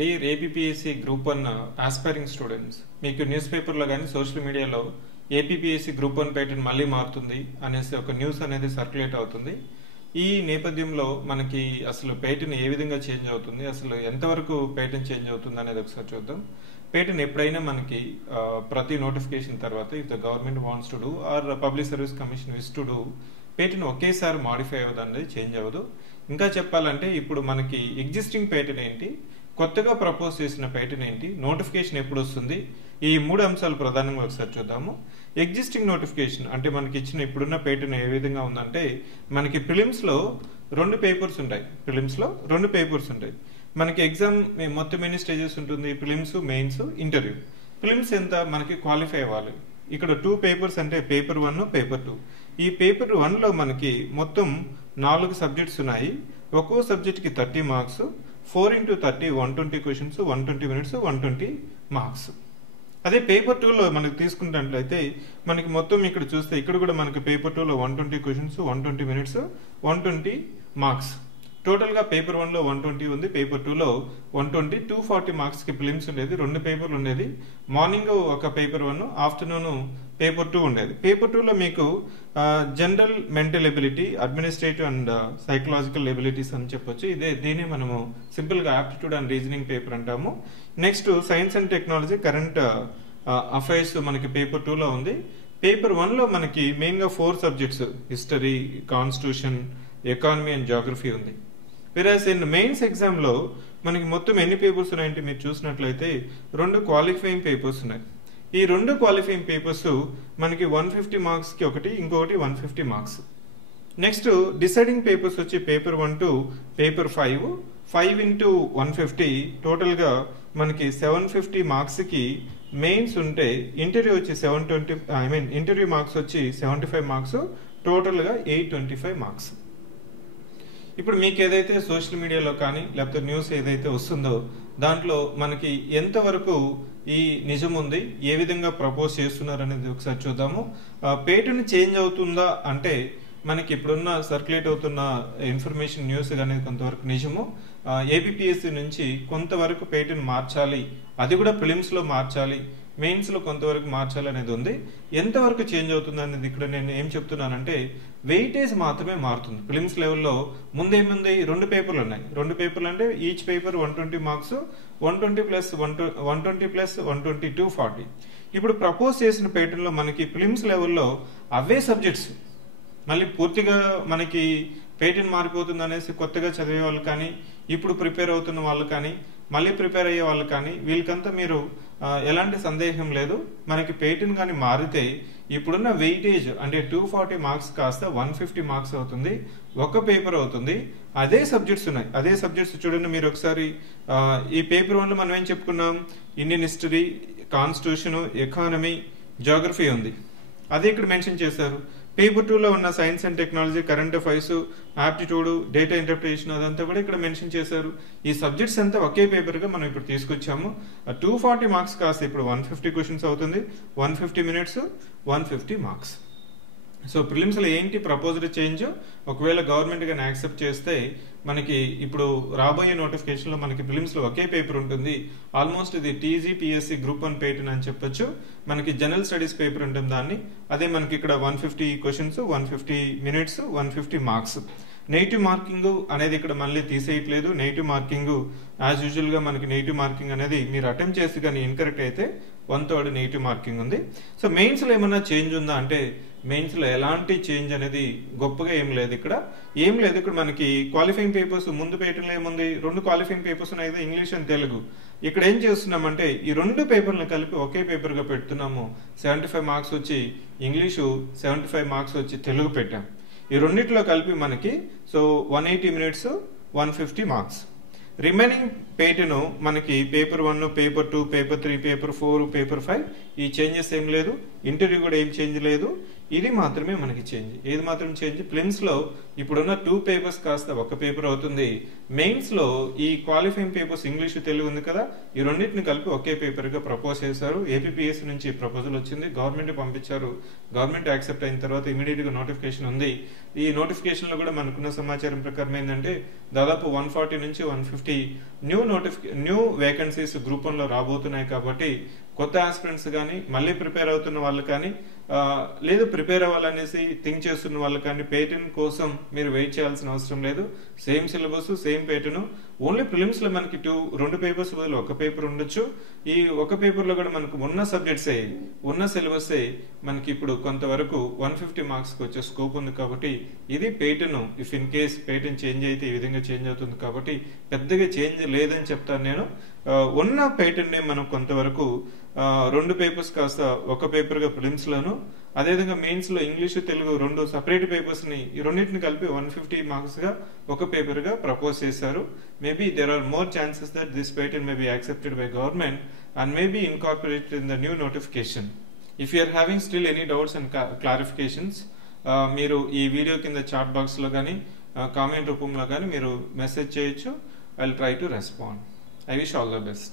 Dear APPSC group 1 aspiring students, మీకు news పేపర్లో కానీ సోషల్ మీడియాలో ఏపీపీఎస్సీ గ్రూప్ 1 ప్యాటర్న్ మళ్ళీ మారుతుంది అనేసి ఒక న్యూస్ అనేది సర్క్యులేట్ అవుతుంది. ఈ నేపథ్యంలో మనకి అసలు ప్యాటర్న్ ఏ విధంగా చేంజ్ అవుతుంది, అసలు ఎంతవరకు ప్యాటర్న్ చేంజ్ అవుతుంది అనేది ఒకసారి చూద్దాం. ప్యాటర్న్ ఎప్పుడైనా మనకి ప్రతి నోటిఫికేషన్ తర్వాత if the government wants to do or public service commission wish to do, pattern ఒకేసారి మాడిఫై అవ్వదు అనేది చేంజ్ అవ్వదు. ఇంకా చెప్పాలంటే ఇప్పుడు మనకి ఎగ్జిస్టింగ్ ప్యాటర్న్ ఏంటి, కొత్తగా ప్రపోజ్ చేసిన ప్యాటర్న్ ఏంటి, నోటిఫికేషన్ ఎప్పుడు వస్తుంది, ఈ మూడు అంశాలు ప్రధానంగా ఒకసారి చూద్దాము. ఎగ్జిస్టింగ్ నోటిఫికేషన్ అంటే మనకి ఇచ్చిన ఇప్పుడున్న ప్యాటర్న్ ఏ విధంగా ఉందంటే, మనకి ప్రిలిమ్స్ లో రెండు పేపర్స్ ఉంటాయి. మనకి ఎగ్జామ్ మొత్తం ఎన్ని స్టేజెస్ ఉంటుంది, ప్రిలిమ్స్, మెయిన్స్, ఇంటర్వ్యూ. ప్రిలిమ్స్ ఎంత మనకి క్వాలిఫై అవ్వాలి. ఇక్కడ 2 పేపర్స్ అంటే పేపర్ 1, పేపర్ 2. ఈ పేపర్ 1 లో మనకి మొత్తం 4 సబ్జెక్ట్స్ ఉన్నాయి. ఒక్కో సబ్జెక్ట్ కి 30 marks, 4 into 30 120 questions, 120 minutes, 120 marks. అదే పేపర్ 2 లో మనకి తీసుకున్నట్లయితే మనకి మొత్తం ఇక్కడ చూస్తే ఇక్కడ కూడా మనకి పేపర్ 2 లో 120 క్వశ్చన్స్, 120 మినిట్స్, 120 మార్క్స్. టోటల్ గా పేపర్ 1 లో 120 ఉంది, పేపర్ 2 లో 120, 240 మార్క్స్ కి ప్రిలిమ్స్ ఉండేది. 2 పేపర్లు ఉండేది. మార్నింగ్ ఒక పేపర్ 1, ఆఫ్టర్నూన్ పేపర్ 2 ఉండేది. పేపర్ 2 లో మీకు general mental ability, administrative and psychological abilities అని చెప్పొచ్చు. దీన్ని మనము సింపుల్ గా ఆప్టిట్యూడ్ అండ్ రీజనింగ్ పేపర్ అంటాము. Next science and technology, current affairs మనకి పేపర్ 2 లో ఉంది. పేపర్ 1 లో మనకి మెయిన్ గా 4 subjects, history, constitution, economy and geography ఉంది. వెరాస్ ఇన్ మెయిన్స్ ఎగ్జామ్ లో మనకి మొత్తం ఎన్ని పేపర్స్ ఉన్నాయంటే మీరు చూసినట్లయితే 2 క్వాలిఫైయింగ్ పేపర్స్ ఉన్నాయి. ఈ 2 క్వాలిఫైయింగ్ పేపర్స్ మనకి 150 మార్క్స్ కి ఒకటి, ఇంకొకటి 150 మార్క్స్. నెక్స్ట్ డిసైడింగ్ పేపర్స్ వచ్చి paper 1 to paper 5 into 150, total గా మనకి 750 మార్క్స్ కి మెయిన్స్ ఉంటే, ఇంటర్వ్యూ వచ్చి 720, ఇంటర్వ్యూ మార్క్స్ వచ్చి 75 మార్క్స్, టోటల్ గా 825 మార్క్స్. ఇప్పుడు మీకు ఏదైతే సోషల్ మీడియాలో కానీ లేకపోతే న్యూస్ ఏదైతే వస్తుందో దాంట్లో మనకి ఎంతవరకు ఈ నిజం ఉంది, ఏ విధంగా ప్రపోజ్ చేస్తున్నారు అనేది ఒకసారి చూద్దాము. ప్యాటర్న్ చేంజ్ అవుతుందా అంటే మనకి ఇప్పుడున్న సర్క్యులేట్ అవుతున్న ఇన్ఫర్మేషన్ న్యూస్ అనేది కొంతవరకు నిజము. ఏపీపీఎస్సీ నుంచి కొంతవరకు ప్యాటర్న్ మార్చాలి, అది కూడా ప్రిలిమ్స్ లో మార్చాలి, మెయిన్స్ లో కొంతవరకు మార్చాలి అనేది ఉంది. ఎంతవరకు చేంజ్ అవుతుంది అనేది ఇక్కడ నేను ఏం చెప్తున్నానంటే, వెయిటేజ్ మాత్రమే మారుతుంది. ప్రిలిమ్స్ లెవెల్లో ముందేముంది, 2 పేపర్లు ఉన్నాయి. 2 పేపర్లు అంటే ఈచ్ పేపర్ 120 మార్క్స్, 120 ప్లస్ 120 240. ఇప్పుడు ప్రపోజ్ చేసిన ప్యాటర్న్ లో మనకి ప్రిలిమ్స్ లెవెల్లో అవే సబ్జెక్ట్స్ మళ్ళీ పూర్తిగా మనకి ప్యాటర్న్ మారిపోతుంది అనేసి కొత్తగా చదివే వాళ్ళు కానీ, ఇప్పుడు ప్రిపేర్ అవుతున్న వాళ్ళు కానీ, మళ్ళీ ప్రిపేర్ అయ్యే వాళ్ళు కానీ, వీళ్ళకంతా మీరు ఎలాంటి సందేహం లేదు. మనకి ప్యాటర్న్ కానీ మారితే ఇప్పుడున్న వెయిటేజ్ అంటే 240 మార్క్స్ కాస్త 150 మార్క్స్ అవుతుంది, ఒక పేపర్ అవుతుంది. అదే సబ్జెక్ట్స్ ఉన్నాయి. అదే సబ్జెక్ట్స్ చూడండి మీరు ఒకసారి. ఈ పేపర్ 1 లో మనం ఏం చెప్పుకున్నాం, Indian history, constitution, economy, geography ఉంది. అదే ఇక్కడ మెన్షన్ చేశారు. పేపర్ 2 లో ఉన్న science and technology, current affairs, aptitude, data interpretation అదంతా కూడా ఇక్కడ మెన్షన్ చేశారు. ఈ సబ్జెక్ట్స్ అంతా ఒకే పేపర్ గా మనం ఇప్పుడు తీసుకొచ్చాము. 240 మార్క్స్ కాస్త ఇప్పుడు 150 క్వశ్చన్స్ అవుతుంది, 150 మినిట్స్, 150 మార్క్స్. సో ప్రిలిమ్స్ లో ఏంటి ప్రపోజ్డ్ చేంజ్, ఒకవేళ గవర్నమెంట్ గానీ యాక్సెప్ట్ చేస్తే మనకి ఇప్పుడు రాబోయే నోటిఫికేషన్ లో మనకి ప్రిలిమ్స్ లో ఒకే పేపర్ ఉంటుంది. ఆల్మోస్ట్ ఇది టీజీపీఎస్సీ గ్రూప్ 1 ప్యాటర్న్ అని చెప్పొచ్చు. మనకి జనరల్ స్టడీస్ పేపర్ ఉంటుంది దాన్ని. అదే మనకి ఇక్కడ 150 questions, 150 minutes, 150 marks. Negative marking అనేది ఇక్కడ మళ్ళీ తీసేయట్లేదు. నెగిటివ్ మార్కింగ్ యాజ్ యూజువల్ గా మనకి నెగిటివ్ మార్కింగ్ అనేది మీరు అటెంప్ట్ చేసి కానీ ఇన్కరెక్ట్ అయితే 1/3 నెగిటివ్ మార్కింగ్ ఉంది. సో మెయిన్స్ లో ఏమన్నా చేంజ్ ఉందా అంటే మెయిన్స్ లో ఎలాంటి చేంజ్ అనేది గొప్పగా ఏం లేదు. ఇక్కడ మనకి క్వాలిఫైయింగ్ పేపర్స్ ముందు ప్యాటర్న్ లో ఏముంది, 2 క్వాలిఫైయింగ్ పేపర్స్ ఉన్నాయి, ఇంగ్లీష్ అండ్ తెలుగు. ఇక్కడ ఏం చేస్తున్నామంటే ఈ 2 పేపర్లను కలిపి ఒకే పేపర్ గా పెడుతున్నాము. 75 మార్క్స్ వచ్చి ఇంగ్లీషు, 75 మార్క్స్ వచ్చి తెలుగు పెట్టాం. ఈ రెండిట్లో కలిపి మనకి 180 మినిట్స్, 150 మార్క్స్. రిమైనింగ్ ప్యాటర్న్ మనకి paper 1, paper 2, paper 3, paper 4, paper 5 ఈ చేంజెస్ ఏం లేదు. ఇంటర్వ్యూ కూడా ఏం చేంజ్ లేదు. ఇది మాత్రమే మనకి చేంజ్. ఏది మాత్రం చేంజ్, ప్రిలిమ్స్ లో ఇప్పుడున్న 2 పేపర్స్ కాస్త 1 పేపర్ అవుతుంది. మెయిన్స్ లో ఈ క్వాలిఫైయింగ్ పేపర్స్ ఇంగ్లీష్ తెలుగు ఉంది కదా, ఈ రెండింటిని కలిపి ఒకే పేపర్ గా ప్రపోజ్ చేశారు. ఏపీపీఎస్సీ నుంచి ప్రపోజల్ వచ్చింది, గవర్నమెంట్ పంపించారు. గవర్నమెంట్ యాక్సెప్ట్ అయిన తర్వాత ఇమీడియట్ గా నోటిఫికేషన్ ఉంది. ఈ నోటిఫికేషన్ లో కూడా మనకున్న సమాచారం ప్రకారం ఏంటంటే దాదాపు 140 నుంచి 150 న్యూ వేకెన్సీస్ గ్రూప్ 1 లో రాబోతున్నాయి. కాబట్టి కొత్త ఆస్పిరెంట్స్ కానీ, మళ్ళీ ప్రిపేర్ అవుతున్న వాళ్ళు కానీ, లేదు ప్రిపేర్ అవ్వాలనేసి థింక్ చేస్తున్న వాళ్ళు కానీ పేటర్న్ కోసం మీరు వెయిట్ చేయాల్సిన అవసరం లేదు. Same syllabus, same pattern. Only prelims లో మనకి 2 పేపర్స్ బదులు 1 పేపర్ ఉండొచ్చు. ఈ 1 పేపర్ లో కూడా మనకు ఉన్న సబ్జెక్ట్సే, ఉన్న సిలబసే మనకి ఇప్పుడు కొంతవరకు 150 మార్క్స్ కి వచ్చే స్కోప్ ఉంది. కాబట్టి ఇది pattern. If in case pattern change అయితే ఈ విధంగా చేంజ్ అవుతుంది. కాబట్టి పెద్దగా చేంజ్ లేదని చెప్తాను నేను. ఉన్న పేటర్న్ మనం కొంతవరకు 2 పేపర్స్ కాస్త 1 పేపర్ గా ప్రిలిమ్స్ లోను, అదేవిధంగా మెయిన్స్ లో ఇంగ్లీష్ తెలుగు 2 సెపరేట్ పేపర్స్ ని, ఈ రెండింటిని కలిపి 150 మార్క్స్ గా 1 పేపర్ గా ప్రపోజ్ చేశారు. Maybe there are more chances that this pattern may be accepted by government and may be incorporated in the new notification. If you are having still any doubts and clarifications, మీరు ఈ video కింద chat box లో కానీ comment రూపంలో కానీ మీరు message చేయొచ్చు. I will try to respond. I wish all the best.